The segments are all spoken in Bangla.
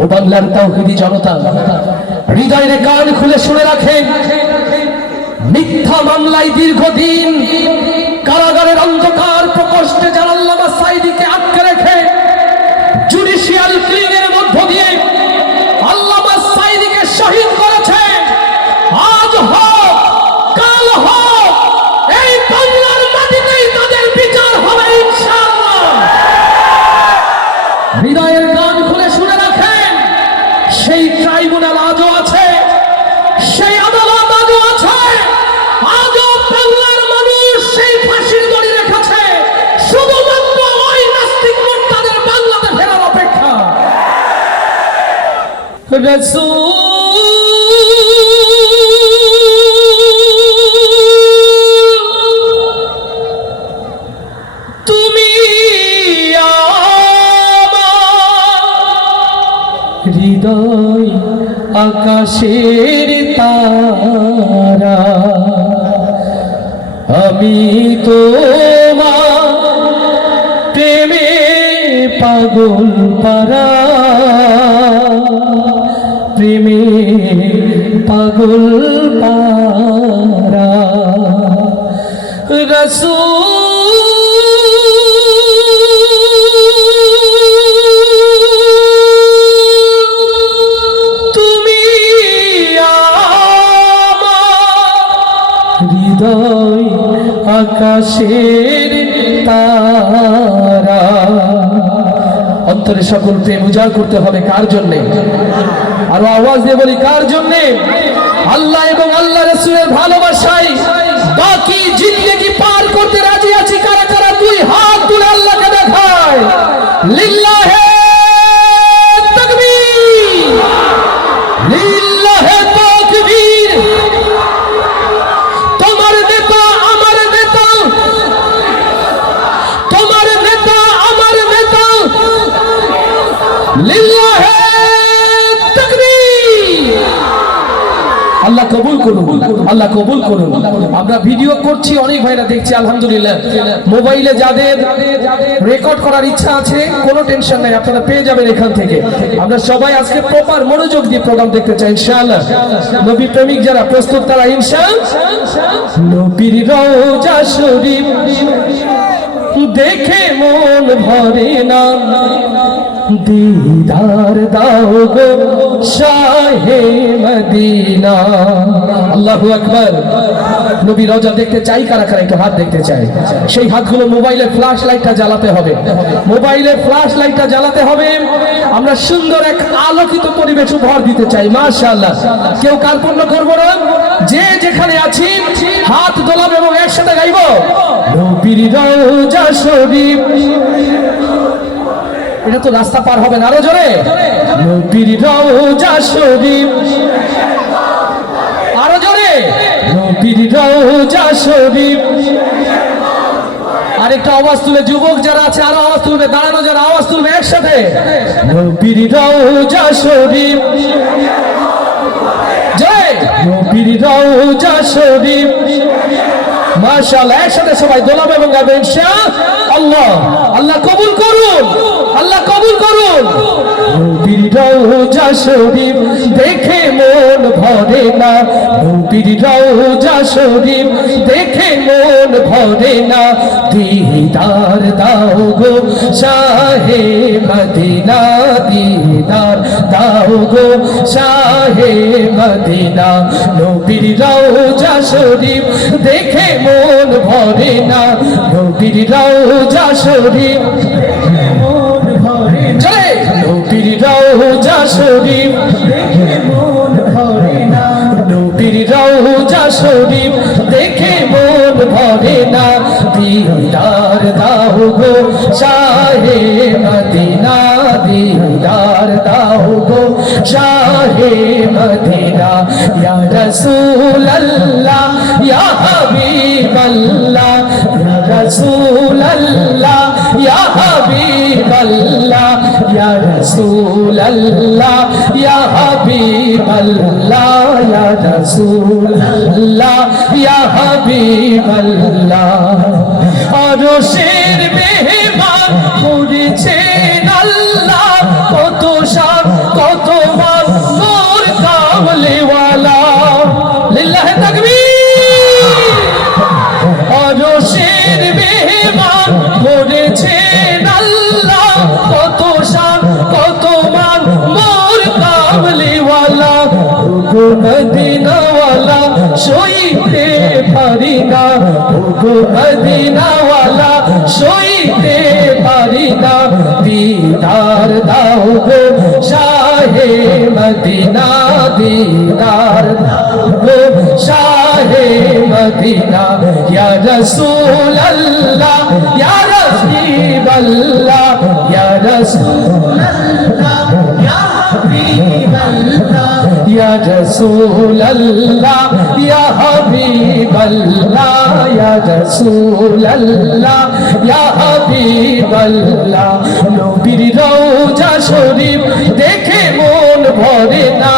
ও বাংলার তাওহীদি জনতা, হৃদয়ের কান খুলে শুনে রাখেন, মিথ্যা মামলায় দীর্ঘদিন কারাগারের অন্ধকার প্রকোষ্ঠে যারা আল্লামা সাঈদীকে আটকে রেখে জুডিশিয়াল ক্লিনের মধ্য দিয়ে আল্লামা সাঈদীকে শহীদ করেছে, আজ হোক কাল হোক এই বাংলার মাটিতেই তাদের বিচার হবে ইনশাআল্লাহ। হৃদয়ের কান খুলে শুনে রাখেন, সেই ট্রাইব্যুনাল আজও আছে, সেই আদালত আজও আছে, আজও বাংলার মানুষ সেই ফাঁসির দড়ি রেখেছে, শুধুমাত্র ওই নাস্তিক মুরতাদের বাংলাতে ফেরার অপেক্ষা। তুমি হৃদয় আকাশের তারা, আমি তোমার প্রেমে পাগল পারা, প্রেমে পাগল পারা। রাসূল হৃদয় আকাশের তারা। অন্তরে সকল প্রেম উজাড় করতে হবে কার জন্যে? আরো আওয়াজ দিয়ে বলি, কার জন্যে? আল্লাহ এবং আল্লাহ রাসূলের ভালোবাসায় বাকি জিন্দেগি পার করতে রাজি আছি কারা কারা? দুই হাত তুলে আল্লাহকে দেখায়। লিল্লাহে তাকবীর, লিল্লাহে তাকবীর। তোমার নেতা আমার নেতা, তোমার নেতা আমার নেতা, লিল্লাহে তাকবীর। আল্লাহ কবুল করুন, আল্লাহ কবুল করুন। আমরা ভিডিও করছি, অনেক ভাইরা দেখছি আলহামদুলিল্লাহ। মোবাইলে যাদের রেকর্ড করার ইচ্ছা আছে কোনো টেনশন নাই, আপনারা পেয়ে যাবেন এখান থেকে। আমরা সবাই আজকে প্রপার মনোযোগ দিয়ে প্রোগ্রাম দেখতে চাই ইনশাআল্লাহ। নবী প্রেমিক যারা প্রস্তুত তারা ইনশাআল্লাহ। নবীর রওজা শরীফ দেখে মন ভরে না, দিদার দাও গো শাহে মদিনা। আল্লাহু আকবার। নবী রওজা দেখতে চাই কারা কারা? একটু হাত দেখতে চাই। সেই হাতগুলো মোবাইলের ফ্ল্যাশ লাইটটা জ্বালাতে হবে, মোবাইলের ফ্ল্যাশ লাইটটা জ্বালাতে হবে। আমরা সুন্দর এক আলোকিত পরিবেশ উপহার দিতে চাই মাশাআল্লাহ। কেউ কার্পণ্য করবো না, যে যেখানে আছি হাত দোলাবো এবং একসাথে গাইবো নবীর রওজা শরীফ। এটা তো রাস্তা পার হবে না, আরো জোরে। নবীর রওজা শরীফ, আরো জোরে। নবীর রওজা শরীফ। আরেকটা আওয়াজ তুলে, যুবক যারা আছে আরো আওয়াজ তুলবে, দাঁড়ানো যারা আওয়াজ তুলবে একসাথে। নবীর রওজা শরীফ, জয় নবীর রওজা শরীফ। মাশাআল্লাহ, একসাথে সবাই দোলাবে এবং গাবে ইনশাআল্লাহ। আল্লাহ কবুল করুন, আল্লাহ কবুল করুন। নবীর রওজা শরীফ দেখে মন ভরে না, নবীর রওজা শরীফ দেখে মন ভরে না, দিদার দাও গো শাহে মদিনা, দিদার দাও গো শাহে মদিনা। নবীর রওজা শরীফ দেখে মন ভরে না, নবীর রওজা শরীফ মন ভরে না, নবীর রওজা শরীফ দেখে মন ভরে না, নবীর রওজা শরীফ দেখে মন ভরে না, দিদার দাও গো শাহে মদিনা, দিদার দাও গো শাহে মদিনা। ইয়া রাসূলুল্লাহ ইয়া হাবিবাল্লাহ, ইয়া রাসূলুল্লাহ ইয়া হাবিবাল্লাহ, ইয়া রাসূলুল্লাহ ইয়া হাবিবাল্লাহ, ইয়া রাসূলুল্লাহ ইয়া হাবিবাল্লাহ। আরশের মেহমান করেছেন আল্লাহ, কত শান কত মদিনা ওয়ালা সইতে পারি না, ওগো মদিনা ওয়ালা সইতে পারি না, দিদার দাও গো শাহে মদিনা, দিদার দাও গো শাহে মদিনা, ইয়া রাসূল আল্লাহ ইয়া হাবিব আল্লাহ, ইয়া রাসূল আল্লাহ ইয়া হাবিব আল্লাহ, ইয়া রাসূল আল্লাহ ইয়া হাবিব আল্লাহ, ইয়া রাসূল আল্লাহ ইয়া হাবিব আল্লাহ। নবীর রওজা শরীফ দেখে মন ভরে না,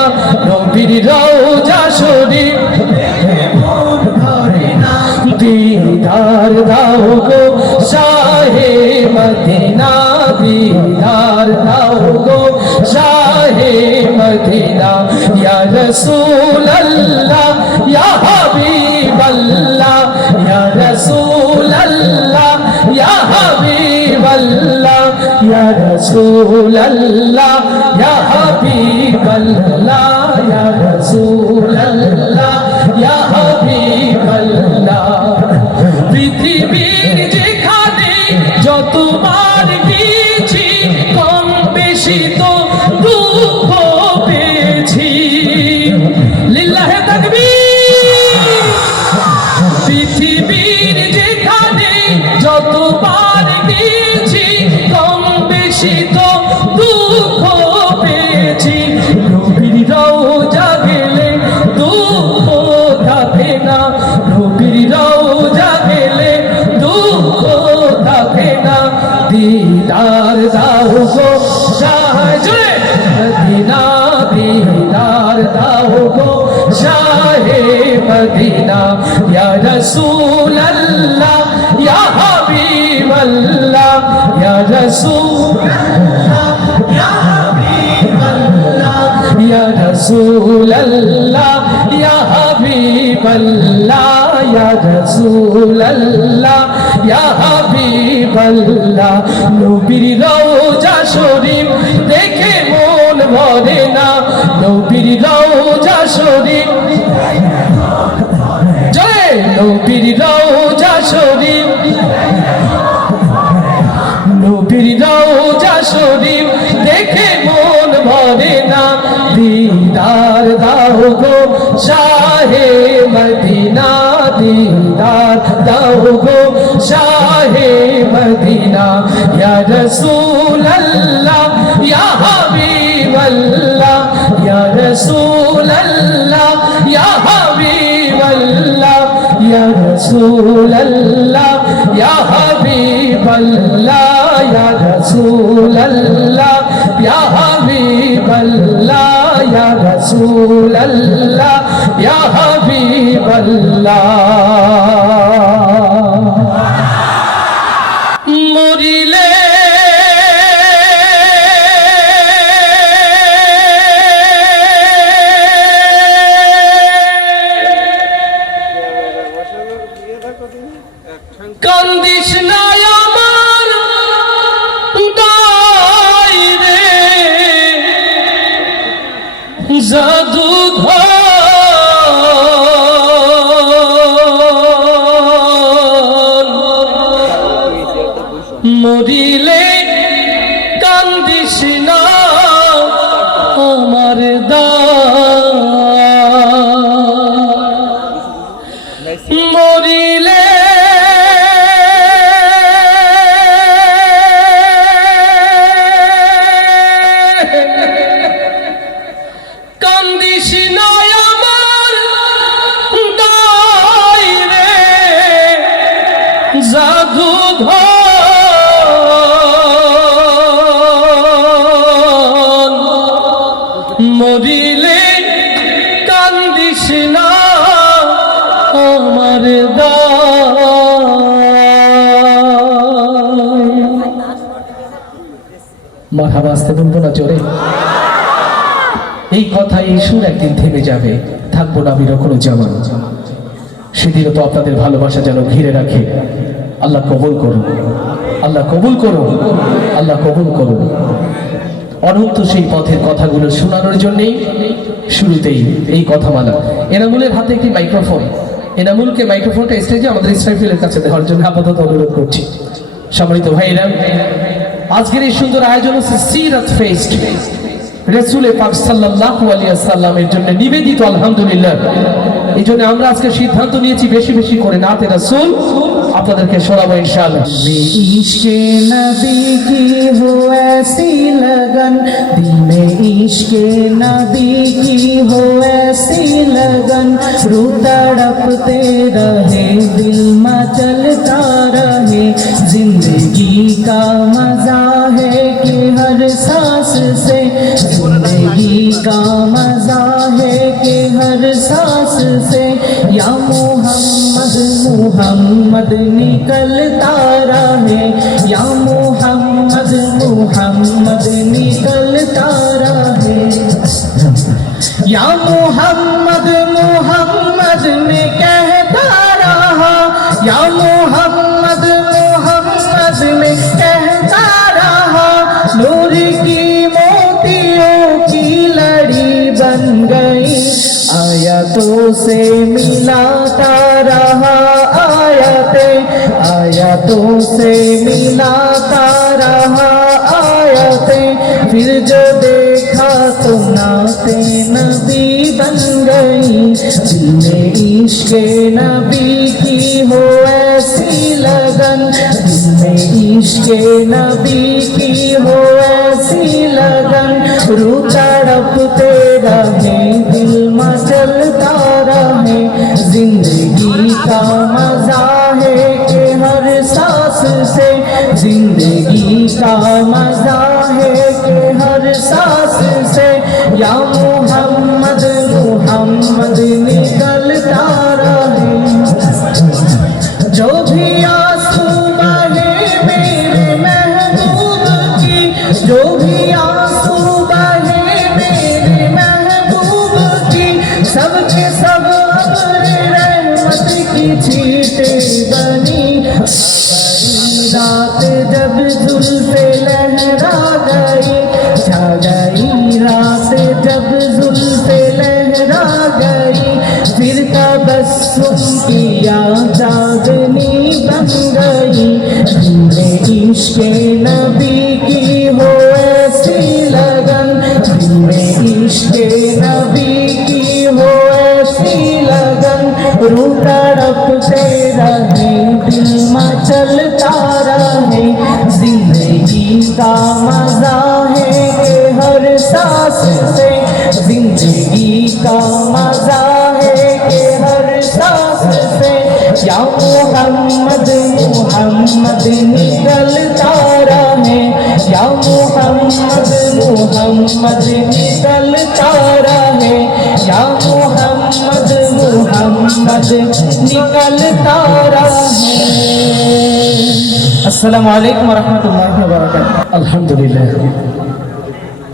নবীর রওজা শরীফ দেখে মন ভরে না, দিদার দাও গো শাহে মদিনা, দিদার দাও গো শাহে মদিনা, ইয়া রাসূল আল্লাহ ইয়া হাবিব আল্লাহ, ইয়া রাসূল আল্লাহ ইয়া হাবিব আল্লাহ, ইয়া রাসূল আল্লাহ ইয়া হাবিব আল্লাহ, ইয়া রাসূল আল্লাহ ইয়া হাবিব আল্লাহ। পৃথিবীর যেখানে যতবার গেছি কম বেশি তো দুঃখ পেয়েছি, লিল্লাহে তাকবীর। পৃথিবীর যেখানে যতবার গেছি কম বেশি তো দুঃখ পেয়েছি, নবীর রওজা গেলে দুঃখ থাকে না, নবীর রওজা গেলে দুঃখ থাকে না, দিদার দাও গো শাহে মদিনা, দিদার দাও গো শাহে মদিনা, ইয়া রাসূল আল্লাহ ইয়া হাবিব আল্লাহ, ইয়া রাসূল আল্লাহ ইয়া হাবিব আল্লাহ, ইয়া রাসূল আল্লাহ ইয়া হাবিব আল্লাহ, ইয়া রাসূল আল্লাহ ইয়া হাবিব আল্লাহ। নবীর রওজা শরীফ দেখে মন ভরে না, নবীর রওজা শরীফ জয়, নবীর রওজা শরীফ, নবীর রওজা শরীফ দেখে মন ভরে না, দিদার দাও গো শাহে মদিনা, দিদার দাও গো শাহে মদিনা, ইয়া রাসূল আল্লাহ ইয়া হাবিব আল্লাহ, ইয়া রাসূল আল্লাহ ইয়া হাবিব আল্লাহ, ইয়া রাসূল আল্লাহ ইয়া হাবিব আল্লাহ, ইয়া রাসূল আল্লাহ ইয়া হাবিব আল্লাহ, ইয়া রাসূল আল্লাহ ইয়া হাবিব আল্লাহ। মরিলে কান্দিস না আমার দাই রে, জাদুঘর মরিলে কান্দিস না আমার দাই, মরিলে কান্দিস না আমার দাই রে, জাদুঘর মরিলে কান্দিস না আমার মারহাবা, আসতে বলবো না জোরে? এই কথা এই সুর একদিন থেমে যাবে, থাকবো না বিরকম জামান। সেদিনও তো আপনাদের ভালোবাসা যেন ঘিরে রাখে। আল্লাহ কবুল করুন, আল্লাহ কবুল করুন, আল্লাহ কবুল করুন। অনন্ত সেই পথের কথাগুলো শোনানোর জন্যেই শুরুতেই এই কথামালা। এনামুলের হাতে একটি মাইক্রোফোন, এনামুলকে মাইক্রোফোনটা স্টেজে আমাদের ইসরাফিলের কাছে দেওয়ার জন্য আপাতত অনুরোধ করছি। সম্মানিত ভাইরা, আজকের এই সুন্দর আয়োজন হচ্ছে সিরাত ফেস্ট, রাসূল পাক সাল্লাল্লাহু আলাইহি ওয়াসাল্লামের জন্য নিবেদিত। আলহামদুলিল্লাহ, এই জন্য আমরা আজকে সিদ্ধান্ত নিয়েছি বেশি বেশি করে নাতে রাসূল আপনাদেরকে শোনাবো ইনশাআল্লাহ। इश्क़े नबी की हो ऐसी लगन, दिल में इश्क़े नबी की हो ऐसी लगन, रूह तड़पते रहे दिल मचलता रहे, जिंदगी का मजा है कि हर सांस से, जिंदगी का मजा है कि हर सांस से, या मोहम्मद मोहम्मद निकलता रहे, या मोहम्मद मोहम्मद निकलता रहे, या मोहम्मद मोहम्मद में कहता रहा, या मोहम्मद मोहम्मद में कहता रहा, नूर की मोतियों की लड़ी बन गई, आयतों से मिलाता रहा, आयतों से मिलाता रहा आयतें, फिर जो देखा तो नाते नबी बन गई, दिल में इश्क़े नबी की हो ऐसी लगन, दिल में इश्क़े नबी की हो ऐसी लगन, रूह तड़पते रहे दिल मचलता रहे, जिंदगी का मजा है कि हर सांस से, जिंदगी का मजा है कि हर सांस से, या मोहम्मद मोहम्मद निकलता रहे, जो भी आंसू बहे मेरे महबूब की, जो भी आंसू बहे मेरे महबूब की, सबके सब रहमत की छींटे बनी, रात जब जुल्फे लहरा गई, छा गई रात जब जुल्फे लहरा गई, फिर तबस्सुम किया चांदनी बन गई, दिल में इश्क़े नबी की हो ऐसी लगन, दिल में इश्क़े नबी की हो ऐसी लगन, रूह तड़पते रहे दिल मचलता रहे, जिंदगी का मजा है कि हर सांस से, जिंदगी का मजा है कि हर सांस से, या मोहम्मद मोहम्मद निकलता रहे, या मोहम्मद मोहम्मद निकलता रहे, या मोहम्मद मोहम्मद निकलता रहे। আসসালামু আলাইকুম ওয়া রাহমাতুল্লাহি ওয়া বারাকাতুহু। আলহামদুলিল্লাহ,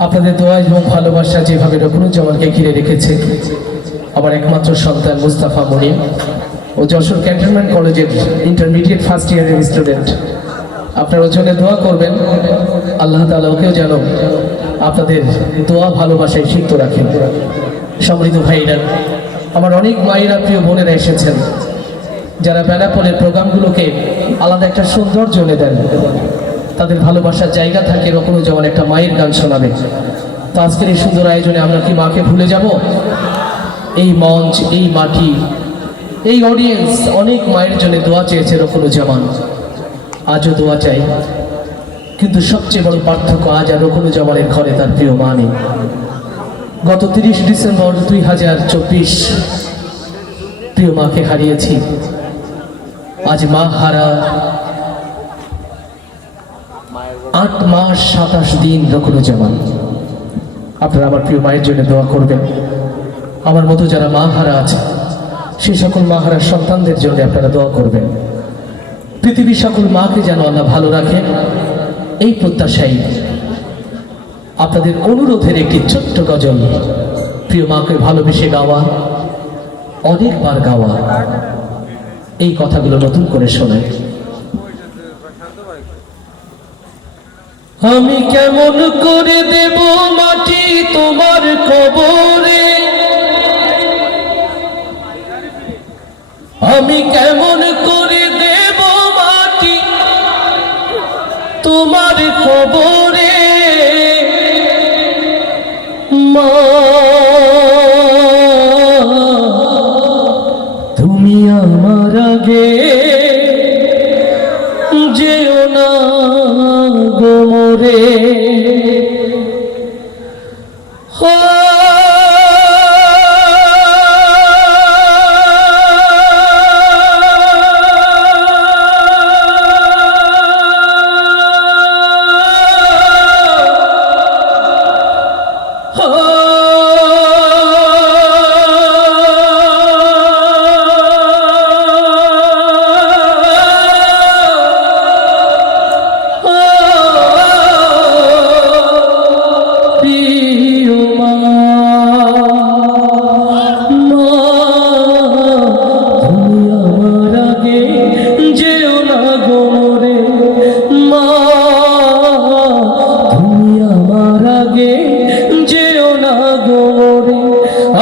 আপনাদের দোয়া এবং ভালোবাসা যেভাবে রকুনুজ্জামানকে ঘিরে রেখেছে, আমার একমাত্র সন্তান মুস্তাফা মনির ও যশোর ক্যান্টনমেন্ট কলেজের ইন্টারমিডিয়েট ফার্স্ট ইয়ারের স্টুডেন্ট, আপনারা ওর জন্য দোয়া করবেন। আল্লাহ তাআলা ওকেও যেন আপনাদের দোয়া ভালোবাসায় সিক্ত রাখেন। সম্মানিত ভাইরা, আমার অনেক মায়েরা প্রিয় বোনেরা এসেছেন, যারা বেনাপোলের প্রোগ্রামগুলোকে আলাদা একটা সৌন্দর্য এনে দেন, তাদের ভালোবাসার জায়গা থাকে রকুনুজ্জামান একটা মায়ের গান শোনাবে। তো আজকের এই সুন্দর আয়োজনে আমরা কি মাকে ভুলে যাব? এই মঞ্চ, এই মাটি, এই অডিয়েন্স অনেক মায়ের জন্য দোয়া চেয়েছে রকুনুজ্জামান, আজও দোয়া চাই, কিন্তু সবচেয়ে বড় পার্থক্য আজ আর রকুনুজ্জামানের ঘরে তার প্রিয় মা নেই। গত 30 ডিসেম্বর 2024 প্রিয় মাকে হারিয়েছি। আজ মা হারা 8 মাস 27 দিন রকুনুজ্জামান। আপনারা আমার প্রিয় মায়ের জন্য দোয়া করবেন। আমার মতো যারা মা হারা আছে, সেই সকল মা হারা সন্তানদের জন্য আপনারা দোয়া করবেন। পৃথিবীর সকল মাকে যেন আল্লাহ ভালো রাখেন, এই প্রত্যাশাই আপনাদের অনুরোধের একটি ছোট্ট গজল প্রিয় মাকে ভালোবেসে গাওয়া, অনেকবার গাওয়া, এই কথাগুলো নতুন করে শোনায়। আমি কেমন করে দেব মাটি তোমার কবরে, আমি কেমন করে দেব মাটি তোমার কবরে মা, তুমি আমার আগে যেও না গো মোরে।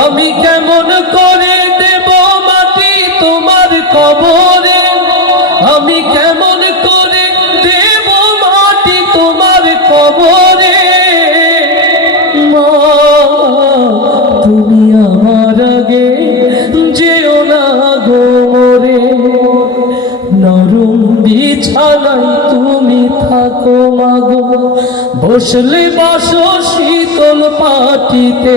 আমি কেমন করে দেব মাটি তোমার কবরে, আমি কেমন করে দেব মাটি তোমার কবরে মা, তুমি আমার আগে যেও না গো মোরে। নরম বিছানায় তুমি থাকো মাগো, বসলে বসো শীতল পাটিতে।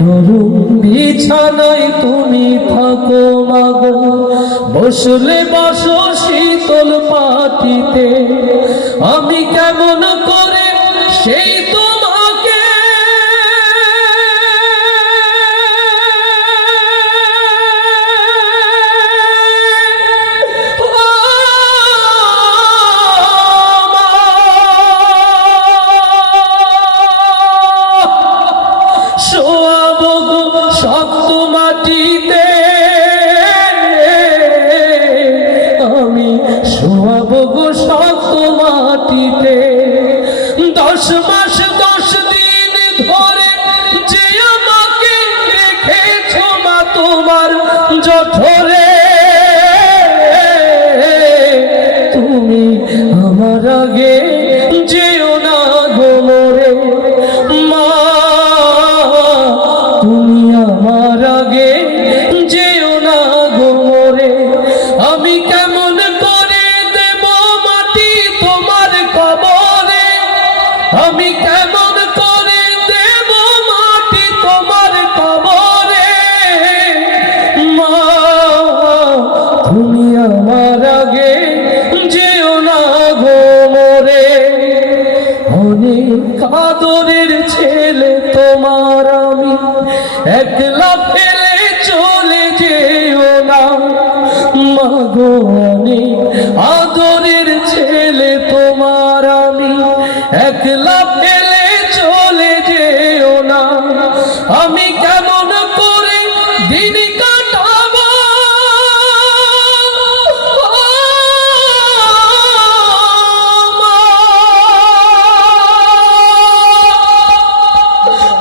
নরম বিছানায় তুমি থাকো মাগো, বসলে বসো শীতল পাটিতে। আমি কেমন করে সেই তোমাকে শক্ত মাটিতে, আমি শোয়াবো গো শক্ত মাটিতে। 10 মাস 10 দিন ধরে যে আমাকে রেখেছো মা তোমার জঠরে, তুমি আমার আগে যেও না গো মোরে মা, তুমি আমার আগে যেও না গো মোরে। আমি কেমন করে দেব মাটি তোমার কবরে, আমি কেমন করে দেব মাটি তোমার কবরে মা, তুমি আমার আগে যেও না গো মোরে। অনেক আদরের ছেলে তোমার আমি, একলা ফেলে চলে যেও না মাগো। অনেক আদরের ছেলে তোমার আমি, একলা ফেলে চলে যেও না। আমি কেমন করে দিন কাটাবো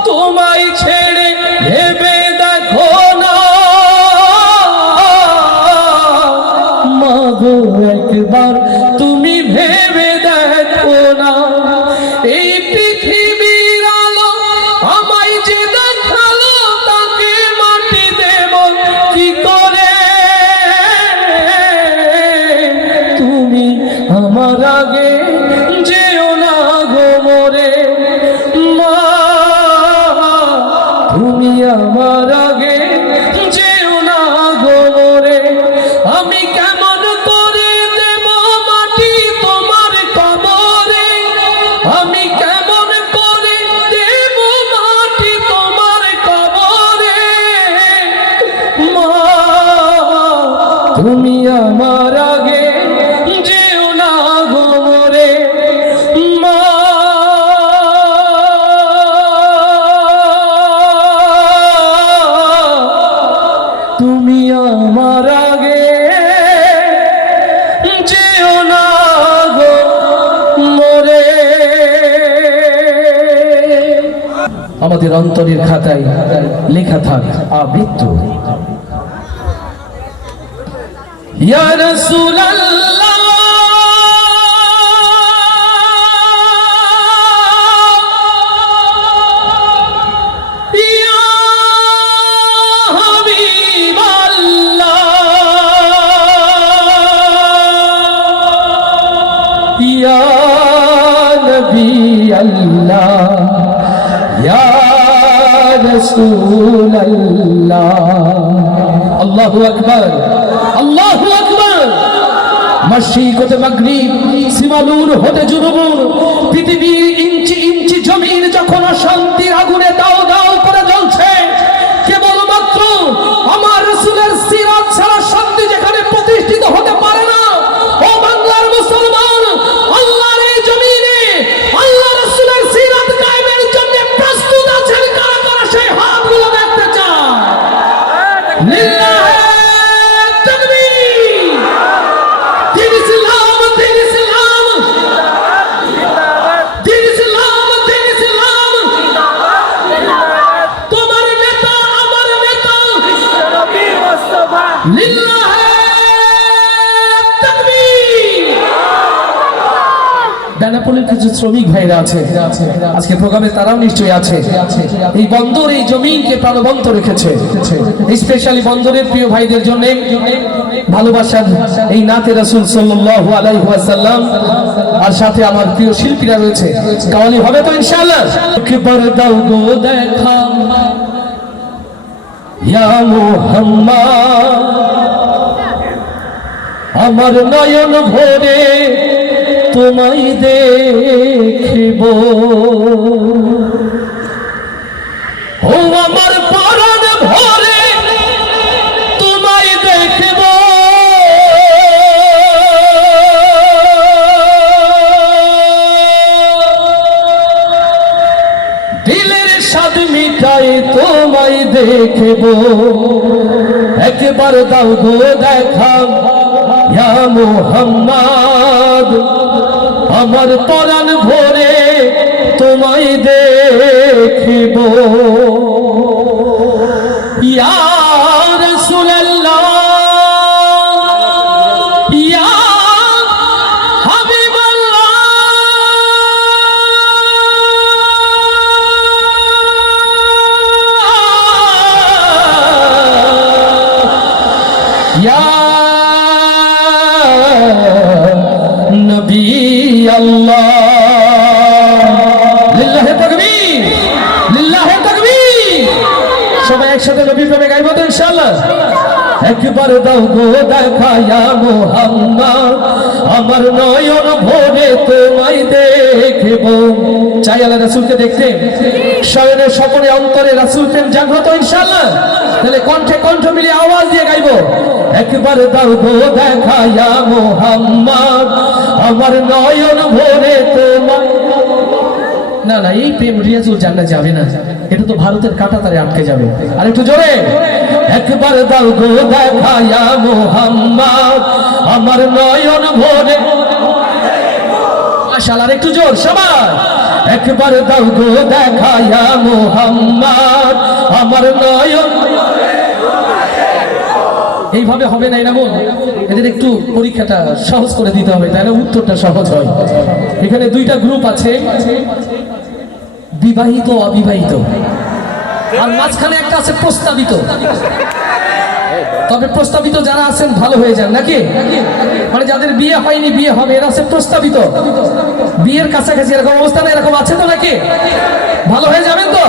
তোমায় ছেড়ে, ভেবে দেখো না মাগো একবার তুমি ভেবে দেখো না। এই পৃথিবীর আলো আমায় যে দেখালো, তাকে মাটি দেব কি করে। তুমি আমার আগে যেও না গো মোরে মা, তুমি আমার আগে যেও না গো মোরে। আমি কেমন করে দেব মাটি তোমার কবরে, আমি কেমন করে দেব মাটি তোমার কবরে মা, তুমি আমার আগে যেও না গো মোরে মা। তুমি আমার আগে যেও না গো মোরে। আমাদের অন্তরের খাতায় লেখা থাক আমৃত্যু। ইয়া রাসূলুল্লাহ ইয়া হাবিবাল্লাহ ইয়া নবী আল্লাহ ইয়া রাসূলুল্লাহ আল্লাহু আকবার আল্লাহু আকবার মাশরিক হতে মাগরিব সিমালুর হতে জুনুবুর পৃথিবীর ইঞ্চি ইঞ্চি জমিন যখন অশান্তির আগুনে দাও দাও করে জ্বলছে কেবলমাত্র আমার রাসূলের সিরাত ছাড়া শান্তি যেখানে প্রতিষ্ঠিত হতে পারে না ও বাংলার মুসলমান আল্লাহর এই জমিনে আল্লাহ রাসূলের সিরাত কায়েমের জন্য প্রস্তুত আছেন কারা কারা সেই হাতগুলো দেখতে চায় লিল্লাহি তাকবীর দিন ইসলাম দিন ইসলাম দিন ইসলাম দিন ইসলাম তোমার নেতা আমার নেতা নবী মুস্তাফা লিল্লাহি তাকবীর দানাপুরের কিছু শ্রমিক ভাইরা আছে আজকে প্রোগ্রামে তারাও নিশ্চয়ই আছে এই বন্দর এই জমিনকে প্রাণবন্ত রেখেছে স্পেশালি বন্দরের প্রিয় ভাইদের জন্য ভালোবাসার এই নাতে রাসূল সাল্লাল্লাহু আলাইহি ওয়াসাল্লাম আর সাথে আমার প্রিয় শিল্পীরা রয়েছে কাওয়ালি হবে তো ইনশাআল্লাহ একবার দাও গো দেখা ইয়া মুহাম্মদ আমার নয়ন ভরে তোমায় দেখিব ও আমার পরাণ ভরে তোমায় দেখিব দিলের স্বাদ মিটাই তোমায় দেখিব একবার দাও গো দেখা ইয়া মুহাম্মদ আমার পরাণ ভরে তোমায় দেখিব ইয়া রাসূলুল্লাহ ইয়া হাবিবাল্লাহ ইয়া নবী আল্লাহ লিল্লাহি তাকবীর লিল্লাহি তাকবীর সবাই একসাথে নবী প্রেমে গাইবো তো ইনশাআল্লাহ একবার দাও গো দেখা ইয়া মুহাম্মদ আমার নয়ন ভরে তোমায় দেখিব চাই আল্লাহ রাসূলকে দেখতে শয়নের স্বপনে অন্তরে রাসূল প্রেম জাগ্রত ইনশাআল্লাহ তাহলে কণ্ঠে কণ্ঠ মিলিয়ে আওয়াজ দিয়ে গাইবো একবার দাও গো দেখা ইয়া মুহাম্মদ আমার নয়ন ভরে তোমায় না না এই প্রেম রিয়াজুল জান্নাত যাবে না এটা তো ভারতের কাঁটাতারে আটকে যাবে আর একটু জোরে একবার দাও গো দেখা ইয়া মুহাম্মদ আমার নয়ন ভরে মাশাআল্লাহ একটু জোর সবাই একবার দাও গো দেখা ইয়া মুহাম্মদ আমার নয়ন এইভাবে হবে না এমন এদের একটু পরীক্ষাটা সহজ করে দিতে হবে তাহলে উত্তরটা সহজ হয় এখানে দুইটা গ্রুপ আছে বিবাহিত অবিবাহিত আর মাঝখানে একটা আছে প্রস্তাবিত তবে প্রস্তাবিত যারা আছেন ভালো হয়ে যান নাকি মানে যাদের বিয়ে হয়নি বিয়ে হবে এরা আছে প্রস্তাবিত বিয়ের কাছাকাছি এরকম অবস্থা না এরকম আছে তো নাকি ভালো হয়ে যাবেন তো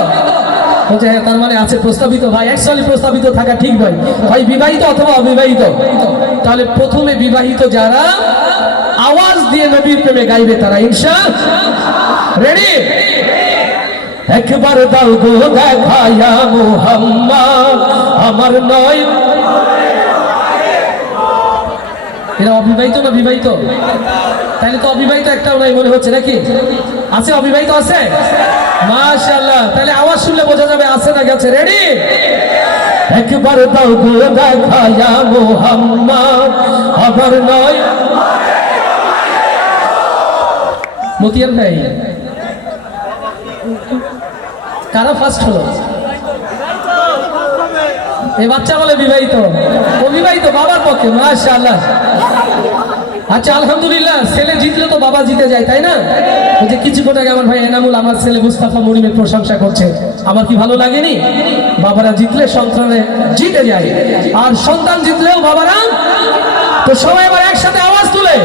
বলছে হ্যাঁ তার মানে আছে প্রস্তাবিত ভাই অ্যাকচুয়ালি প্রস্তাবিত থাকা ঠিক নয় হয় বিবাহিত অথবা অবিবাহিত তাহলে প্রথমে বিবাহিত যারা আওয়াজ দিয়ে নবীর প্রেমে গাইবে তারা ইনশাআল্লাহ রেডি একবার দাও গো দেখা ইয়া মুহাম্মদ আমার নয়ন এরা অবিবাহিত না বিবাহিত তাহলে তো অবিবাহিত একটাও নাই মনে হচ্ছে নাকি আছে অবিবাহিত আছে মাশাআল্লাহ তাহলে আওয়াজ শুনলে বোঝা যাবে আছে না গেছে রেডি একবার দাও গো দেখা ইয়া মুহাম্মদ আমার নয়ন মতিয়ার ভাই কারা ফার্স্ট হলো এই বাচ্চা বলে বিবাহিত, অবিবাহিত বাবার পক্ষে, মাশাআল্লাহ। আচ্ছা আলহামদুলিল্লাহ, ছেলে জিতলে তো বাবা জিতে যায়, তাই না? ওই যে কিছুক্ষণ আগে আমার ভাই এনামুল আমার ছেলে মুস্তাফা মরিমের প্রশংসা করছে, আমার কি ভালো লাগেনি? বাবারা জিতলে সন্তানে জিতে যায়, আর সন্তান জিতলেও বাবারা। তো সবাই এবার একসাথে আওয়াজ তুলে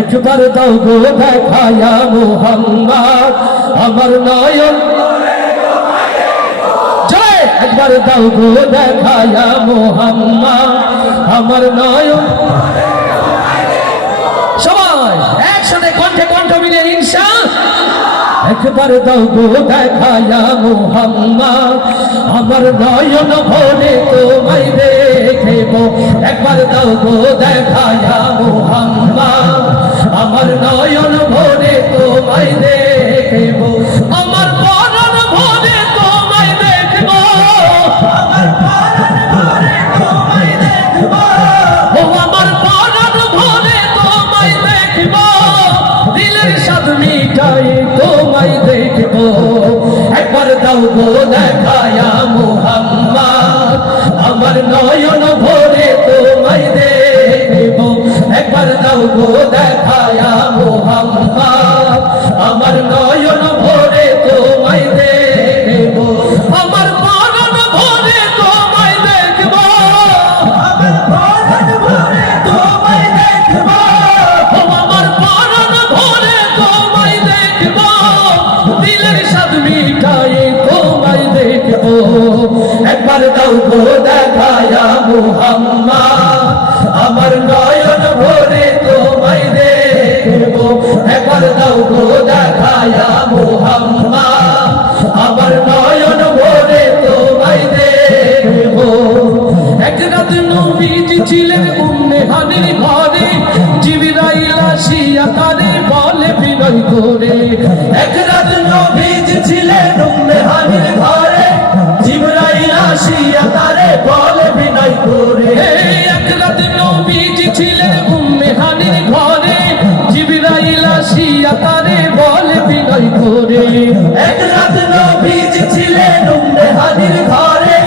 একবার দাও গো দেখায়া মুহাম্মদ আমার নয়ন, জয় একবার দাও গো দেখায়া মুহাম্মদ আমার নয়ন। সবাই একসাথে কণ্ঠে কণ্ঠ মিলে ইনশাআল্লাহ, একবার দাও গো দেখায়া মুহাম্মদ আমার নয়ন ভরে তোমায় দেখিব, একবার দাও গো দেখায়া মুহাম্মদ আমার নয়ন ভরে তোমায় দেখিব, আমার পরাণ ভরে তোমায় দেখিব, আমার পরাণ ভরে তোমায় দেখিব, ও আমার পরাণ ভরে তোমায় দেখিব, দিলের স্বাদ মিটাই তোমায় দেখিব, একবার দাও গো দেখায়া মুহাম্মদ আমার নয়ন ভরে তোমায় দেখিব, একবার দাও গো দেখায়া মুহাম্মদ আমার নয়ন ভরে তোমায় দেখিব, আমার পরাণ ভরে তোমায় দেখিব, আমার পরাণ ভরে তোমায় দেখিব, আমার পরাণ ভরে তোমায় দেখিব, দিলের স্বাদ মিটাই তোমায় দেখিব, একবার দাও গো দেখায়া মুহাম্মদ আমার নয়ন ভরে তোমায় দেখিব, একবার দাও গো দেখায়া মুহাম্মদ আমার নয়ন ভরে তোমায় দেখিব। এক রাত নবীজি ছিলেন উম্মে হানির ঘরে, জিবরাইল আসিয়া তারে বলে বিনয় করে, এক রাত নবীজি ছিলেন উম্মে হানির ঘরে, জিবরাইল আসিয়া তারে বলে বিনয় করে, এক রাত নবীজি ছিলেন উম্মে হানির ঘরে, জিবরাইল আসিয়া তারে বলে বিনয় করে, এক রাত নবীজি ছিলেন উম্মে হানির ঘরে,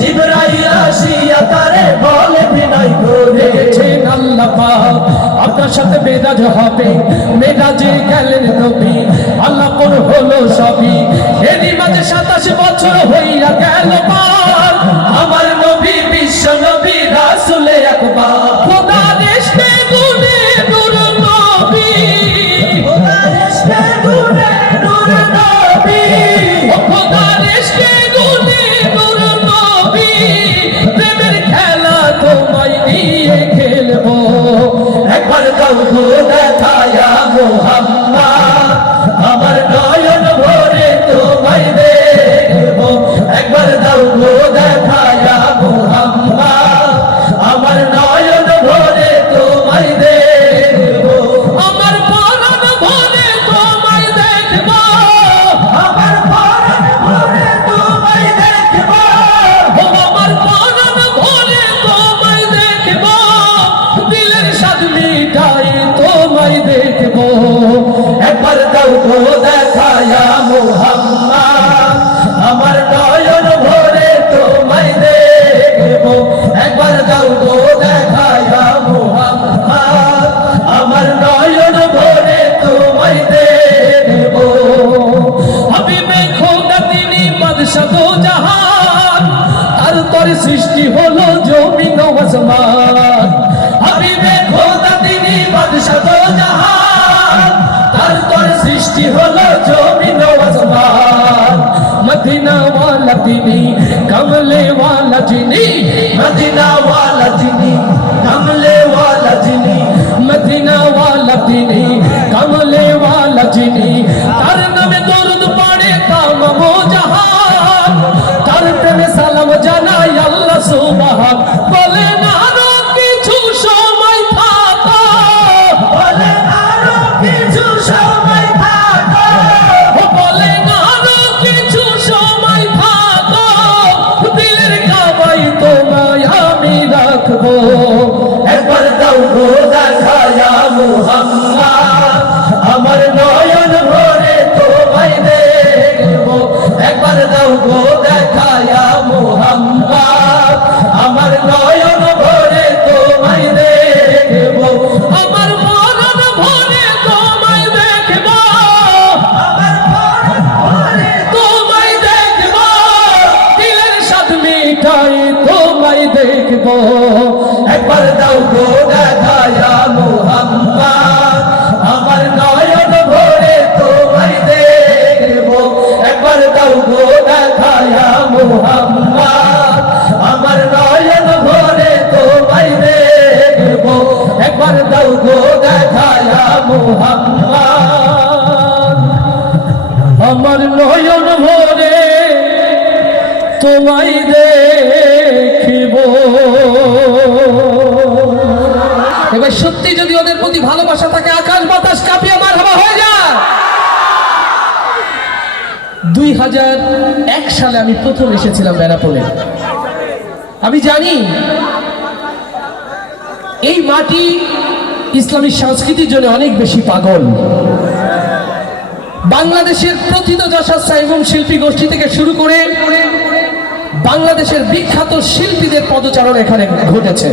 জিবরাইল আসিয়া তারে বলে বিনয় করে, আল্লাহ পাক আপনার সাথে মেরাজ হবে, মেরাজে গেলেন নবী আল্লাহ কোন হলো সবই, এরই মাঝে 27 বছর হইয়া গেল পার, আমার নবী বিশ্ব নবী রাসূলে আকবার, খোদার ইশকে গুনে নূর নবী, খোদার ইশকে গুনে নূর নবী, ও খোদার ইশকে গুনে নূর নবী, প্রেমের খেলা তোমায় নিয়ে খেলবো, একবার দাও গো দেখায়া মুহাম্মদ আমার নয়ন ভরে তোমায় দেখিব, একবার দাও গো দেখায়া মুহাম্মদ আমার নয়ন ভরে তোমায় দেখিব, আমার পরাণ ভরে তোমায় দেখিব, আমার পরাণ ভরে তোমায় দেখিব, ও আমার পরাণ ভরে তোমায় দেখিব, দিলের স্বাদ মিটাই তোমায় দেখিব, একবার দাও গো দেখায়া মুহাম্মদ আমার নয়ন ভরে তোমায় দেখিব, একবার দাও গো দেখায়া মুহাম্মদ আমার নয়ন ভরে তোমায় দেখিব, হাবিবে খোদা তিনি বাদশা দো জাহান, তার তরে সৃষ্টি হলো জমিন ও আসমান, হাবিবে খোদা তিনি বাদশা দো জাহান, তার তরে সৃষ্টি হলো জমিন ও আসমান, মদিনা ওয়ালা তিনি কমলে ওয়ালা যিনি, মদিনা ওয়ালা যিনি কমলে ওয়ালা যিনি, মদিনা ওয়ালা তিনি কমলে ওয়ালা যিনি, তার নামে দরুদ পড়ে তামাম জাহান, তার প্রেমে সালাম জানাই আল্লাহ সুবহান, বলে না আরো কিছু সময় থাকো, বলে না আরো কিছু সময় থাকো, বলে না আরো কিছু সময় থাকো, দিলের কাবায় তোমায় আমি রাখবো, একবার দাও গো দেখায়া মুহাম্মদ আমার নয়ন ভরে তো দেখব, একবার দাও গো দেখায়া মুহাম্মদ, আমার নয়ন ভরে তোমায় দেখব, একবার দাও গো দেখায়া মুহাম্মদ, আমার নয়ন ভরে তোমায় দেখব, একবার দাও গো দেখায়া মুহাম্মদ, আমার নয়ন ভরে তোমায় দেখিব। এবার সত্যি যদি ওদের প্রতি ভালোবাসা থাকে, আকাশ বাতাস কাঁপিয়ে মারহাবা হয়ে যায়। 2001 সালে আমি প্রথম এসেছিলাম বেনাপোলে। আমি জানি এই মাটি ইসলামী সংস্কৃতির জন্য অনেক বেশি পাগল। বাংলাদেশের প্রথিতযশা এবং শিল্পী গোষ্ঠী থেকে শুরু করে বাংলাদেশের বিখ্যাত শিল্পীদের পদচারণ এখানে ঘটেছে।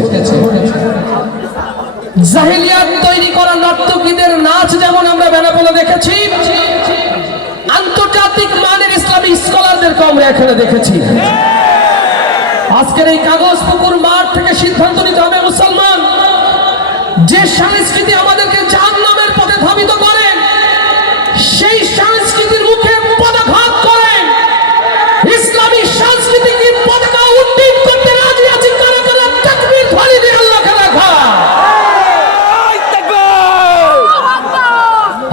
জাহেলিয়াত তৈরি করা নর্তকীদের নাচ যেমন আমরা বেনাপোলে দেখেছি, আন্তর্জাতিক মানের ইসলামী স্কলারদেরকে আমরা এখানে দেখেছি। আজকের এই কাগজ পুকুর মাঠ থেকে সিদ্ধান্ত নিতে হবে মুসলমান, যে সংস্কৃতি আমাদেরকে জাহান্নামের পথে ধাবিত করে, সেই সংস্কৃতির মুখে পদাঘাত করে ইসলামী সংস্কৃতিকে পতাকা উড্ডীন করতে রাজি আছি। কারা কারা তাকবীর ধ্বনি দিয়ে আল্লাহকে দেখা।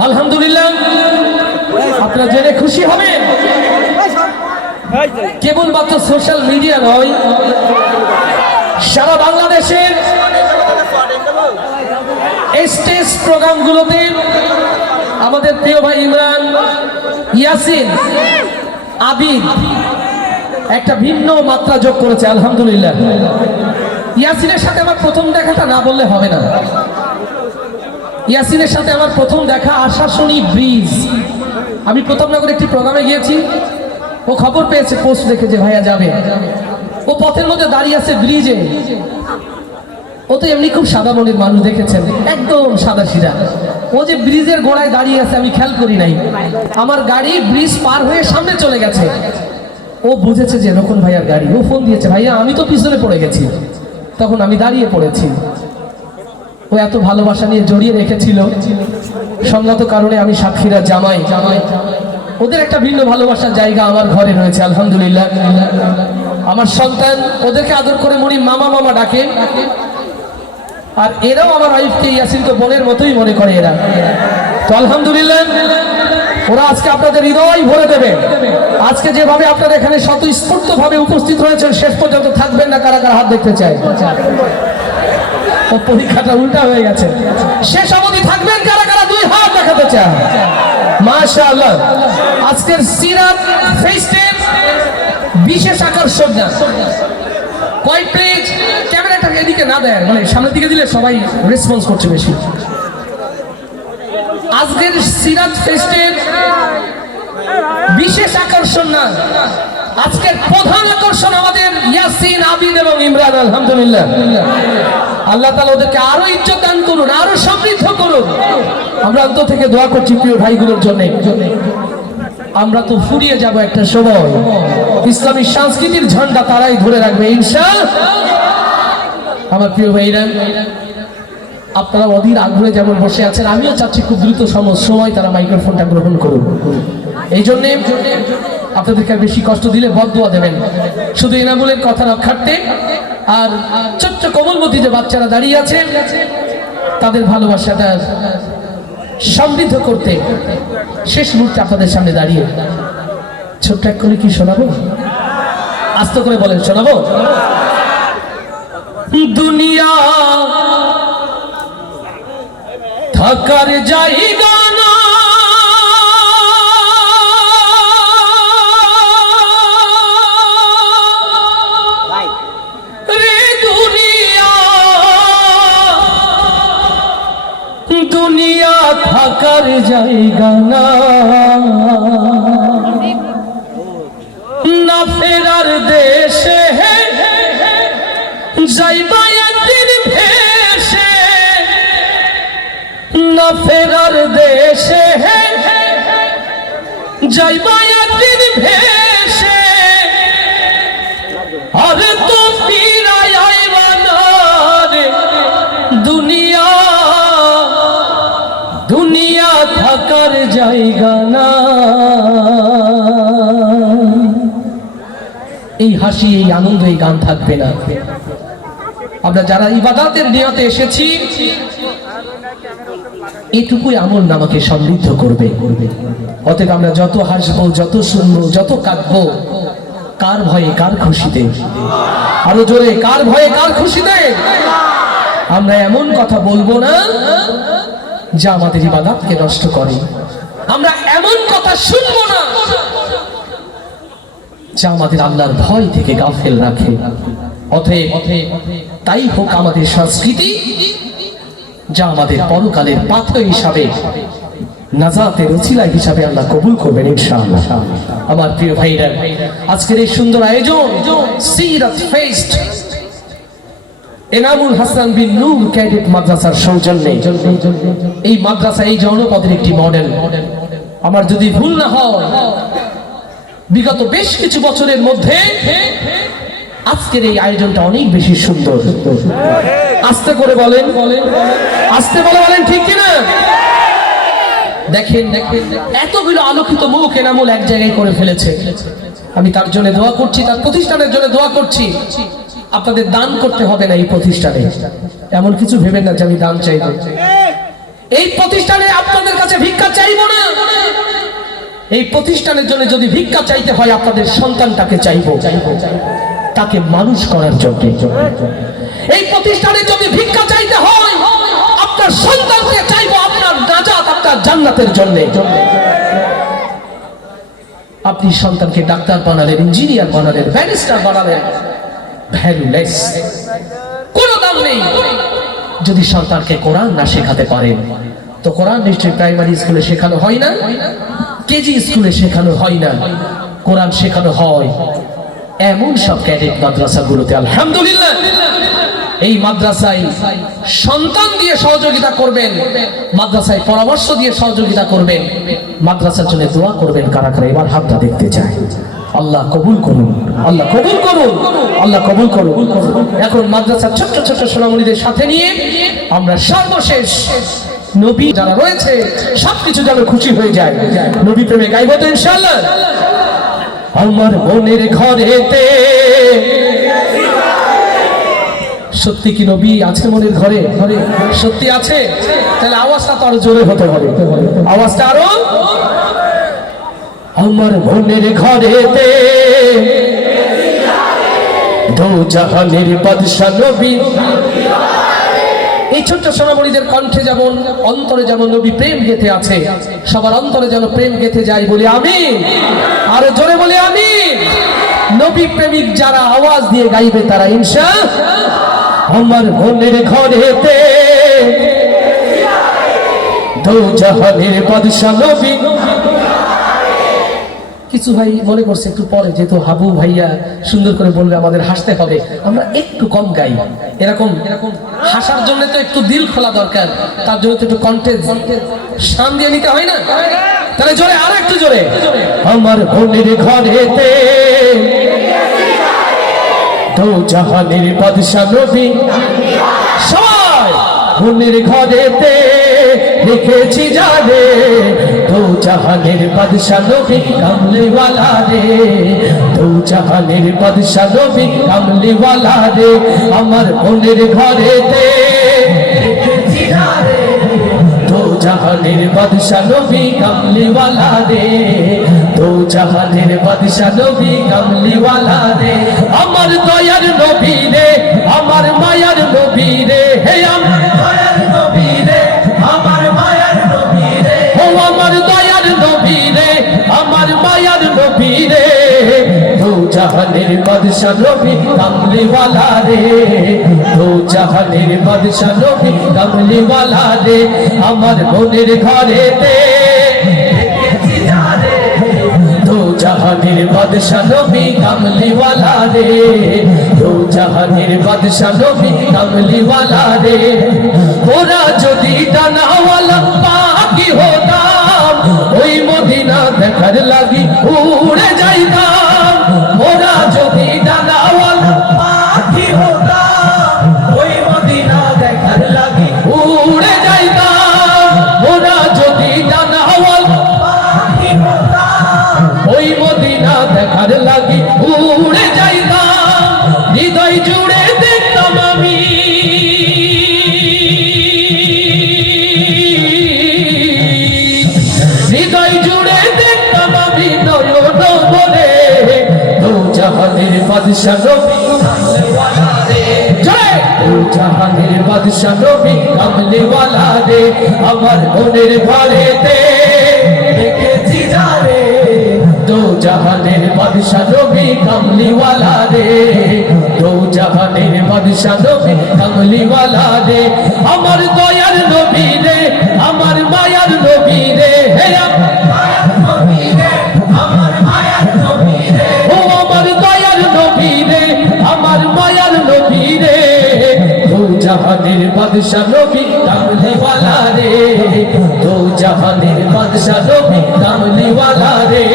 আলহামদুলিল্লাহ, আপনারা জেনে খুশি হবেন, কেবলমাত্র সোশ্যাল মিডিয়া নয়, সারা বাংলাদেশের স্টেজ প্রোগ্রামগুলোতে আমাদের প্রিয় ভাই ইমরান, ইয়াসিন, আবিদ একটা ভিন্ন মাত্রা যোগ করেছে। আলহামদুলিল্লাহ, ইয়াসিনের সাথে আমার প্রথম দেখাটা না বললে হবে না। ইয়াসিনের সাথে আমার প্রথম দেখা আশাশুনি ব্রিজ। আমি প্রতাপনগরে একটি প্রোগ্রামে গিয়েছি, ও খবর পেয়েছে, পোস্ট দেখে যে ভাইয়া যাবে। ও পথের মধ্যে দাঁড়িয়ে আছে ব্রিজে। ও তো এমনি খুব সাদা মনের মানুষ, দেখেছেন, একদম সাদা সিধা। ও যে ব্রিজের গোড়ায় দাঁড়িয়ে আছে আমি খেয়াল করি নাই। আমার গাড়ি ব্রিজ পার হয়ে সামনে চলে গেছে। ও বুঝেছে যে রকম ভাইয়ার গাড়ি। ও ফোন দিয়েছে, ভাইয়া আমি তো পিছনে পড়ে গেছি। তখন আমি দাঁড়িয়ে পড়েছি। ও এত ভালোবাসা নিয়ে জড়িয়ে রেখেছিল, সংগত কারণে আমি সাক্ষীরা জামাই। ওদের একটা ভিন্ন ভালোবাসার জায়গা আমার ঘরে রয়েছে। আলহামদুলিল্লাহ, আমার সন্তান ওদেরকে আদর করে মনি মামা মামা ডাকে, আর এরাও আমার ওয়াইফকে ইয়াসিনকে বোনের মতোই মনে করে এরা। তো আলহামদুলিল্লাহ, ওরা আজকে আপনাদের হৃদয় ভরে দেবে। আজকে যেভাবে আপনারা এখানে স্বতঃস্ফূর্ত ভাবে উপস্থিত হয়েছেন, শেষ পর্যন্ত থাকবেন না। কারা কারা হাত দেখতে চায়? ও পরীক্ষাটা উল্টা হয়ে গেছে। শেষ অবধি থাকবেন কারা কারা? 2 হাত দেখাতে চায়। মাশাআল্লাহ, আজকের সিরাত ফেস্টের বিশেষ আকর্ষণ না কয় প্লিজ ক্যামেরাটা এদিকে না দেয়, মানে সামনের দিকে দিলে সবাই রেসপন্স করছে বেশি। আজকের সিরাত ফেস্টের বিশেষ আকর্ষণ না, আজকের প্রধান আকর্ষণ আমাদের ইয়াসিন, আবিদ এবং ইমরান। আলহামদুলিল্লাহ, আল্লাহ তাআলা ওদেরকে আরো ইজ্জত দান করুন, আরো সমৃদ্ধ করুন। আমরা অন্তর থেকে দোয়া করছি প্রিয় ভাইগুলোর জন্য। আমরা তো ফুরিয়ে যাব একটা সময়, ইসলামী সংস্কৃতির ঝান্ডা তারাই ধরে রাখবে ইনশাআল্লাহ। আমার প্রিয় ভাইরা, আপনারা অধীর আগ্রহে যেমন বসে আছেন, আমিও চাচ্ছি খুব দ্রুত সময় তারা মাইক্রোফোনটা গ্রহণ করুন। এই জন্যে আপনাদেরকে বেশি কষ্ট দিলে বদদুয়া দেবেন। শুধু এনামুলের কথা রক্ষার্থে আর ছোট্ট কোমলমতি যে বাচ্চারা দাঁড়িয়ে আছে, তাদের ভালোবাসাটা সমৃদ্ধ করতে শেষ মুহূর্তে আপনাদের সামনে দাঁড়িয়ে ছোট্ট এক করে কি শোনাবো? আস্ত করে বলেন, শোনাবো? দুনিয়া থাকার জায়গা না, রে দুনিয়া, দুনিয়া থাকার জায়গা না, না ফেরার দেশে যাইবা একদিন ভেসে, না ফেরার দেশে যাইবা একদিন ভেসে, আর তো ফিরায় জায়গা না। এই হাসি, এই আনন্দ, এই গান থাকবে না। আমরা যারা ইবাদতের নিয়তে এসেছি, এটুকুই আমল নামাকে সমৃদ্ধ করবে। অতএব আমরা যত হাসবো, যত শুনবো, যত কাঁদবো, কার ভয়ে কার খুশিতে, আরো জোরে, কার ভয়ে কার খুশিতে। আমরা এমন কথা বলবো না যা আমাদের ইবাদতকে নষ্ট করে। আমরা এমন কথা শুনবো না যা আমাদের আল্লাহর ভয় থেকে গাফেল রাখে। অতএব তাই হোক আমাদের সংস্কৃতি, যা আমাদের পরকালের পাথর হিসাবে, নাজাতের ওসিলা হিসাবে আল্লাহ কবুল করবেন ইনশাআল্লাহ। আমার প্রিয় ভাইরা, আজকের এই সুন্দর আয়োজন সিরাত ফেস্ট এনামুল হাসান বিন নূর ক্যাডেট মাদ্রাসার সৌজন্যে, এই মাদ্রাসা এই জনপদের একটি মডেল। আমার যদি ভুল না হয়, বিগত বেশ কিছু বছরের মধ্যে আজকের এই আয়োজনটা অনেক বেশি সুন্দর। আস্তে করে বলেন, আস্তে বলে বলেন, ঠিক কিনা? দেখেন এতগুলো আলোকিত মুখ এনামুল এক জায়গায় করে ফেলেছে। আমি তার জন্য দোয়া করছি, তার প্রতিষ্ঠানের জন্য দোয়া করছি। আপনাদের দান করতে হবে না এই প্রতিষ্ঠানে, এমন কিছু ভেবেন না যে আমি দান চাইব। এই প্রতিষ্ঠানে আপনাদের কাছে ভিক্ষা চাইব না। এই প্রতিষ্ঠানের জন্য যদি ভিক্ষা চাইতে হয়, আপনাদের সন্তানটাকে চাইব, তাকে মানুষ করার জন্য। এই প্রতিষ্ঠানে যদি ভিক্ষা চাইতে হয়, আপনার সন্তানকে চাইব, আপনার নাজাত, আপনার জান্নাতের জন্য। আপনি সন্তানকে ডাক্তার বানালেন, ইঞ্জিনিয়ার বানালেন, ব্যারিস্টার বানালেন, ভ্যালুলেস, কোনো দাম নেই। যদি সন্তানকে কোরআন না শেখাতে পারেন, তো কোরআন নিশ্চয়ই প্রাইমারি স্কুলে শেখানো হয় না, কেজি স্কুলে শেখানো হয় না। কোরআন শেখানো হয় এমন সব ক্যাডেট মাদ্রাসাগুলোতে। আলহামদুলিল্লাহ, এই মাদ্রাসায় সন্তান দিয়ে সহযোগিতা করবেন, মাদ্রাসায় পরামর্শ দিয়ে সহযোগিতা করবেন, মাদ্রাসার জন্য দোয়া করবেন। কারা কারা এবার হাতটা দেখতে চায়? আল্লাহ কবুল করুন, আল্লাহ কবুল করুন, আল্লাহ কবুল করুন। এখন মাদ্রাসার ছোট্ট ছোট্ট সোনামণিদের সাথে নিয়ে আমরা সর্বশেষ নবী যারা রয়েছে সবকিছু যেন খুশি হয়ে যায়, নবী প্রেমে গাইব তো ইনশাআল্লাহ। আমার মনের ঘরেতে সত্যি কি নবী আছে? মনের ঘরে সত্যি আছে? তাহলে আওয়াজটা তো আরো জোরে হতে হবে, আওয়াজটা আরো। আমার মনের ঘরেতে দো জাহানের বাদশা নবী। এই ছোট্ট সোনামণিদের কণ্ঠে যেমন, অন্তরে যেমন নবী প্রেম গেথে আছে, সবার অন্তরে যেন প্রেম গেথে যায়। বলি আমিন, আরো জোরে বলি আমিন। নবী প্রেমিক যারা আওয়াজ দিয়ে গাইবে তারা ইনশাআল্লাহ। আমার মনের ঘরেতে দো জাহানের বাদশা নবী। কিছু ভাই মনে করছে একটু পরে, যেহেতু হাবু ভাইয়া সুন্দর করে বলবে আমাদের হাসতে হবে, আমরা একটু কম গাই। এরকম হাসার জন্য তো একটু দিল খোলা দরকার, তার জন্য তো একটু কন্টেন্ট শান দিয়ে নিতে হয় না? তাহলে জোরে, আরো একটু জোরে। আমার মনের ঘরেতে দো জাহানের বাদশা নবী। সবাই মনের ঘরেতে লিখেছি জানে, দো জাহানের বাদশা নবী কামলিওয়ালা রে, দো জাহানের বাদশা নবী কামলিওয়ালা রে। আমার মনের ঘরেতে লিখেছি জানে, দো জাহানের বাদশা নবী কামলিওয়ালা রে, দো জাহানের বাদশা নবী কামলিওয়ালা রে। আমার দয়ার নবী রে, আমার মায়ার নবী রে, হে আমার দয়ার নবী রে, আমার মায়ার নবী রে, ও আমার দয়ার নবী রে, আমার মায়ার নবী রে। দো জাহানের বাদশা নবী কামলিওয়ালা রে, দো জাহানের বাদশা নবী কামলিওয়ালা রে। আমার মনের ঘরেতে দো জাহানের বাদশা নবী কামলিওয়ালা রে, দো জাহানের বাদশা নবী কামলিওয়ালা রে। ওরা যদি ডানাওয়ালা পাখি হতাম, ওই মদিনা দেখার লাগি উড়ে যাইতাম। ওরা যদি ডানাওয়ালা পাখি হতাম, ওই মদিনা দেখার লাগি উড়ে যাইতাম। ওরা যদি ডানাওয়ালা বাদশা নবী কামলিওয়ালা রে জয় দু জাহানের বাদশা নবী কামলিওয়ালা রে আমার মনের ঘরেতে দেখেছি যারে দু জাহানের বাদশা নবী কামলিওয়ালা রে দু জাহানের বাদশা নবী কামলিওয়ালা রে আমার দয়ার নবী রে আমার মায়ার নবী রে হে আমার মায়ার নবী রে আমার মায়ার নবী রে ও আমার দয়ার নবী রে আমার মায়ার নবী রে দু জাহানের বাদশা নবী কামলিওয়ালা রে দু জাহানের বাদশা নবী কামলিওয়ালা রে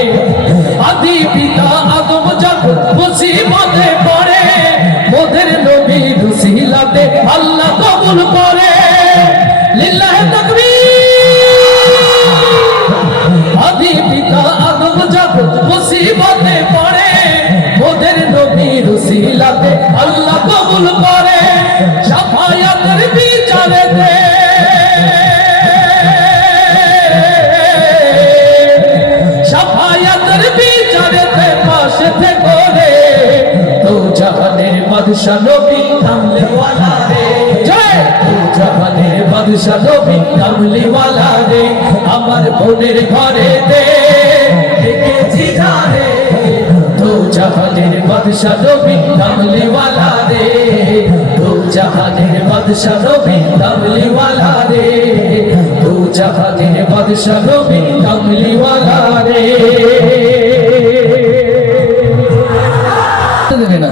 আদি পিতা আদম যখন মুসিবতে পড়ে মোদের নবীর উসিলাতে আল্লাহ কবুল করে লিল্লাহি তাকবীর আদি পিতা আদম যখন মুসিবতে পড়ে মোদের নবীর উসিলাতে আল্লাহ কবুল করে শাফায়াতের বিচারেতে শাফায়াতের বিচারেতে পাশে থেকে রে দু জাহানের বাদশা নবী কামলিওয়ালা রে জয় দু জাহানের বাদশা নবী কামলিওয়ালা রে আমার বোনের ঘরেতে দেখেছি যারে দু জাহানের বাদশা নবী কামলিওয়ালা রে দু জাহানের বাদশা নবী কামলিওয়ালা রে দু জাহানের বাদশা নবী কামলিওয়ালা রে দেবে না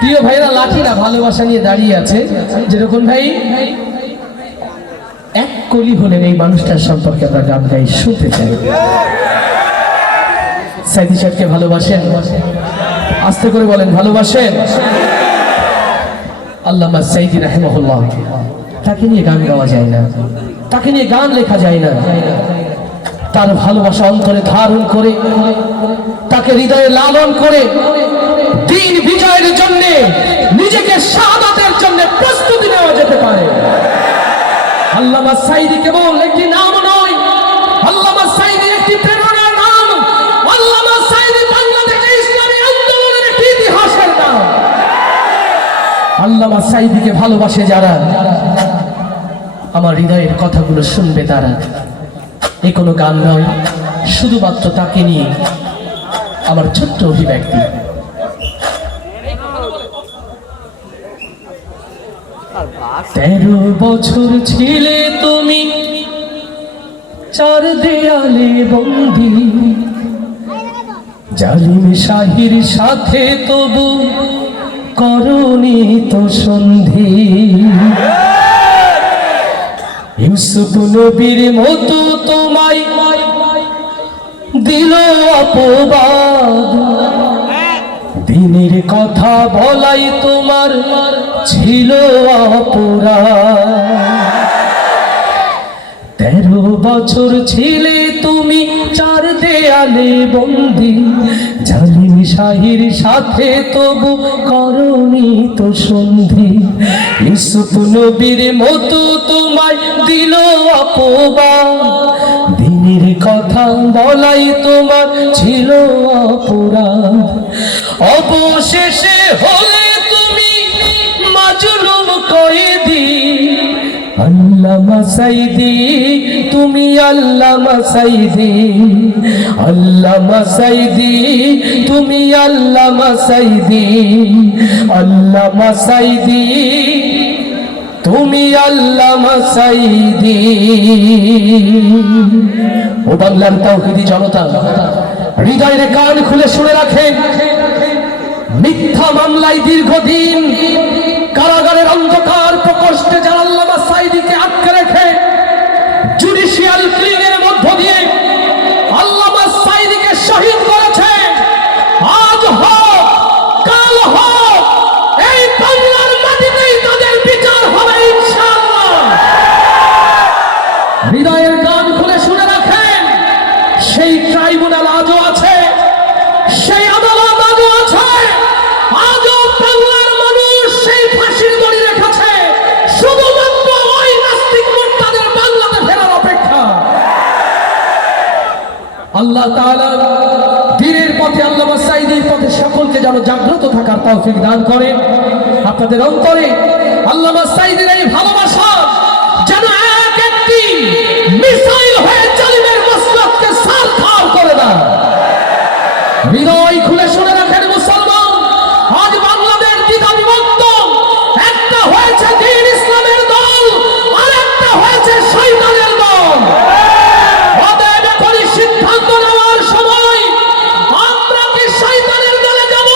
প্রিয় ভাইরা লাঠিরা ভালোবাসা নিয়ে দাঁড়িয়ে আছে যেরকম ভাই এক কলি হলেন এই মানুষটার সম্পর্কে আমরা গান গাই শুনতে চাই সাইদি সাহেবকে ভালোবাসেন আস্তে করে বলেন ভালোবাসেন আল্লামা সাইদি রাহিমাহুল্লাহ তাকে নিয়ে গান গাওয়া যায় না তাকে নিয়ে গান লেখা যায় না তার ভালোবাসা অন্তরে ধারণ করে তাকে হৃদয়ে লালন করে দিন বিজয়ের জন্য নিজেকে শাহাদাতের জন্য প্রস্তুতি নেওয়া যেতে পারে আল্লামা সাইদি কেবল একটি নাম নয় আল্লামা সাইদি একটি প্রেরণার নাম আল্লামা সাইদি বাংলাদেশের ইসলামী আন্দোলনের একটি ইতিহাসের নাম আল্লামা সাইদিকে ভালোবাসে যারা আমার হৃদয়ের কথাগুলো শুনবে তারা এই কোনো গান নয় শুধুমাত্র তাকে নিয়ে আমার ছোট্ট অভিব্যক্তি 13 বছর ছিলে তুমি চার দেয়ালে বন্দী জালিম শাহির সাথে তবু করনি তো সন্ধি ইউসুফ নবীর মতো তোমায় দিল অপবাদ দিনের কথা বলাই তোমার ছিল অপরাধ 13 বছর ছিলে তুমি চার দেয়ালে বন্দী জালিম শাহির সাথে তবু করনি তো সন্ধি ইউসুফ নবীর মতো তোমায় দিল অপবাদ দিনের কথা বলাই তোমার ছিল অপরাধ অবশেষে হলে তুমি মাজলুম কয়েদি আল্লামা সাইদি তুমি আল্লামা সাইদি আল্লামা সাইদি তুমি আল্লামা সাইদি আল্লামা সাইদি তুমি আল্লামা সাইদি ও বাংলার তাওহীদি জনতা হৃদয়ের কান খুলে শুনে রাখেন মিথ্যা মামলায় দীর্ঘদিন কারাগারের অন্ধকার প্রকোষ্ঠে যারা আল্লামা সাইদিকে আটকে রেখে জুডিশিয়াল ক্লিনের মধ্য দিয়ে আল্লামা সাইদিকে শহীদ করেছে আজ হোক কাল হোক এই বাংলার মাটিতেই তাদের বিচার হবে ইনশাআল্লাহ হৃদয়ের কান খুলে শুনে রাখেন সেই ট্রাইব্যুনাল আজও আছে সেই আদালত আজও আছে আজও বাংলার মানুষ সেই ফাঁসির দড়ি রেখেছে শুধুমাত্র ওই নাস্তিক মুরতাদের বাংলাতে ফেরার অপেক্ষা আল্লাহ তাআলা দিনের পথে আল্লামা সাইদির পথে যেন জাগ্রত থাকার তৌফিক দান করেন। আপনাদের অন্তরে আল্লামা সাঈদীর এই ভালোবাসা যেন এক একটি মিসাইল হয়ে জালিমের মসনদকে ছারখার করে দেয়। হৃদয় খুলে শুনে রাখেন মুসলমান, আজ বাংলাদেশ দ্বিধা বিভক্ত। একটা হয়েছে দ্বীন ইসলামের দল, আর একটা হয়েছে শয়তানের দল। অতএব এখনই সিদ্ধান্ত নেওয়ার সময়, আমরা কি শয়তানের দলে যাব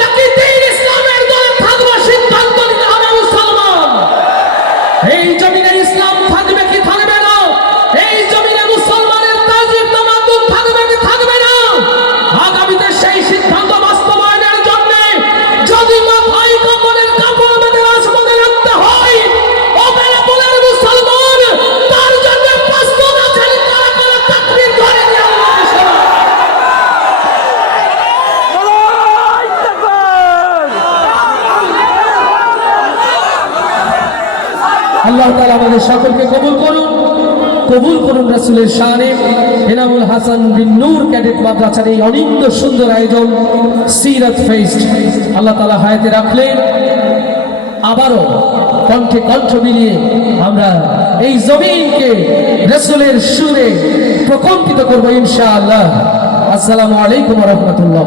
নাকি দ্বীন ইসলামের দলে থাকবো, সিদ্ধান্ত নিতে হবে মুসলমান। এই জমিনে ইসলাম থাকবে কি থাকবে না, এই জমিনে মুসলমানের তাজিব তামাদ্দুন থাকবে কি থাকবে না, আগামীতে সেই সিদ্ধান্ত বাস্তবায়নের জন্য যদি মাথায় কাপড়ের কাপড় বেঁধে রাজপথে রাখতে হয়, ওপেনে বলেন মুসলমান, তার জন্য প্রস্তুত আছেন কারা কারা? তাকবীর ধরে নিয়ে আল্লাহ তাআলা আমাদের সকলকে কবুল করুন, কবুল করুন রাসূলের শানে। এনামুল হাসান বিন নূর ক্যাডেট মাদ্রাসার এই অনিন্দ সুন্দর আয়োজন সিরাত ফেস্ট আল্লাহ তাআলা হায়াতে রাখলেন। আবারও কণ্ঠে কণ্ঠ মিলিয়ে আমরা এই জমিনকে রাসূলের সুরে প্রকম্পিত করব ইনশাআল্লাহ। আসসালামু আলাইকুম ওয়া রাহমাতুল্লাহ।